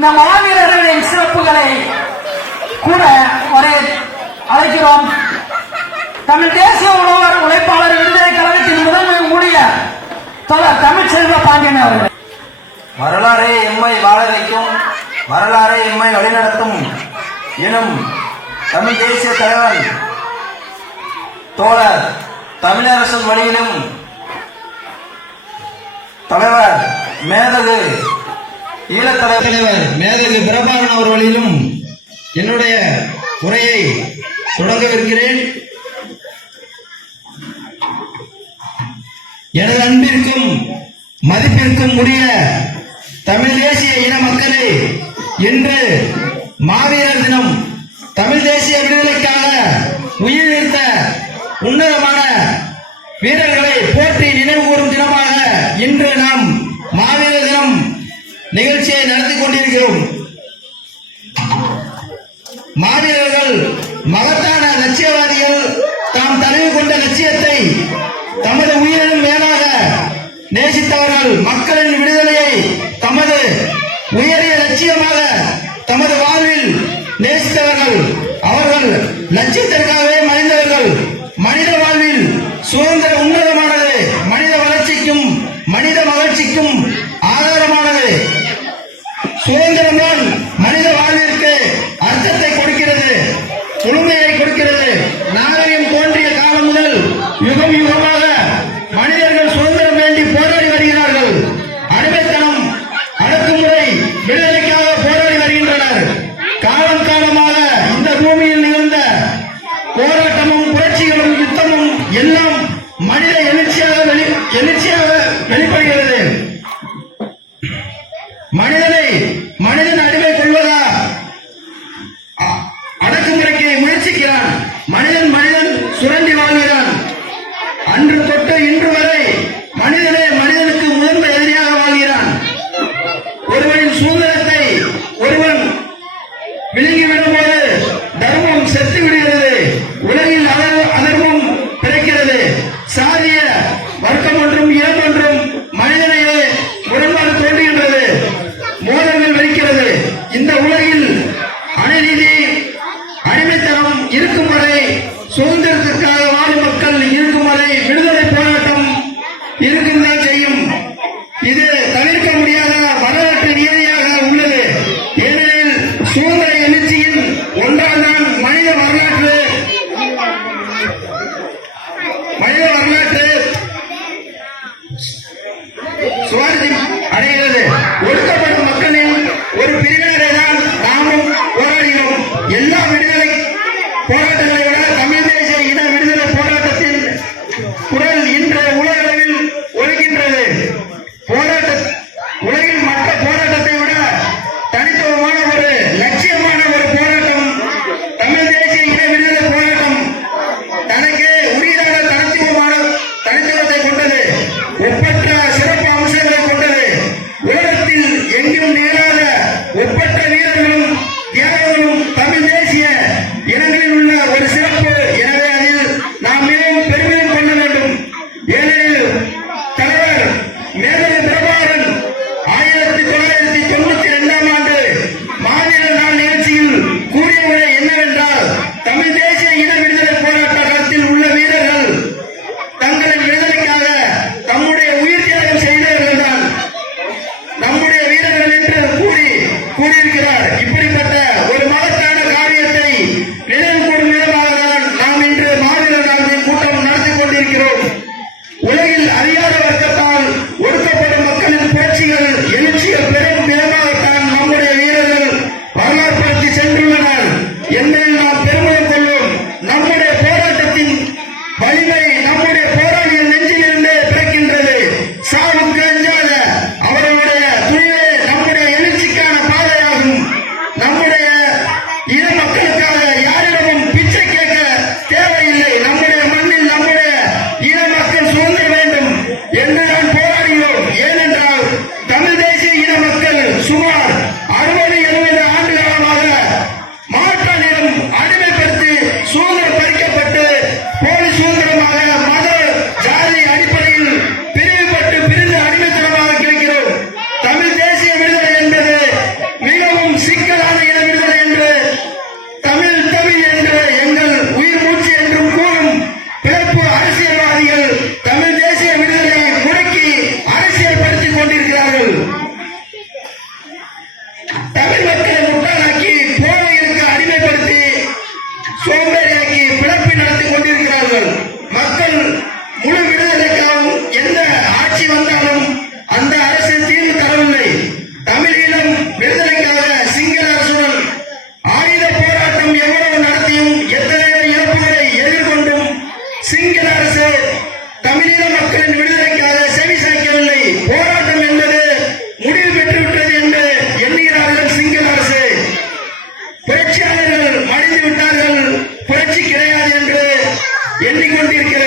இந்த மாவீரர்களின் சிறப்புகளை கூட வரை அழைக்கிறோம். தமிழ் தேசிய உழவர் உழைப்பாளர் விடுதலை கழகத்தின் முதன்மை மூடிய தொடர் தமிழ்ச்செல்வ பாண்டியன் அவர்கள். வரலாறே எம்மை வாழ வைக்கும் வரலாறே எம்மை வழிநடத்தும் எனும் தமிழ் தேசிய தலைவன் தோழர் தமிழரசன் வழியிலும் தலைவர் மேதகு ஈழத்தலைவர் தலைவர் மேதகு பிரபாகரன் அவர்களிலும் என்னுடைய உரையை தொடங்கவிருக்கிறேன். எனது அன்பிற்கும் மதிப்பிற்கும் உரிய தமிழ் தேசிய இன மக்களே இன்று மாவீரர் தினம். தமிழ் தேசிய விடுதலைக்காக உயிர் நீத்த உன்னதமான வீரர்களை போற்றி நினைவு கூறும் தினமாக இன்று நாம் மாவீரர் நிகழ்ச்சியை நடத்தி கொண்டிருக்கிறோம். மாவீரர்கள் மகத்தான லட்சியவாதிகள் தாம் தலைவு கொண்ட லட்சியத்தை தமது உயிரினும் மேலாக நேசித்தவர்கள் மக்களின் விடுதலையை தமது உயரிய லட்சியமாக தமது வாழ்வில் நேசித்தவர்கள் அவர்கள் லட்சியத்திற்காகவே மனிதர்கள் மனித வாழ்வில் சுதந்திர உண்மை சுதந்திரம்தான் மனித வாழ்விற்கு அர்த்தத்தை கொடுக்கிறது தொழுமையை கொடுக்கிறது. நாகரிகம் தோன்றிய காலம் முதல் யுகம் யுகமாக மனிதர்கள் சுதந்திரம் வேண்டி போராடி வருகிறார்கள். அடிமைத்தனம் அடக்குமுறை விடுதலைக்காக போராடி வருகின்றனர். காலம் காலமாக இந்த பூமியில் நிகழ்ந்த போராட்டமும் புரட்சிகளும் யுத்தமும் எல்லாம் மனித முயற்சிக்கிறான் மனிதன் மனிதன் சுரண்டி வாழ்கிறான். அன்று தொட்டு இன்று வரை இருக்கும்தான் செய்யும். இது தவிர்க்க முடியாத வரலாற்று நியதியாக உள்ளது. ஏனெனில் சுதந்திர எழுச்சியின் ஒன்றால்தான் மனித வரலாற்று. மனித வரலாற்று சுவாரஸ்யம் அடைகிறது. ஒடுக்கப்படும் மக்களின் ஒரு பிரிவினரை தான் நாமும் போராடினோம். எல்லா விடுதலை Amen. எண்ணிக்கொண்டிருக்கிறது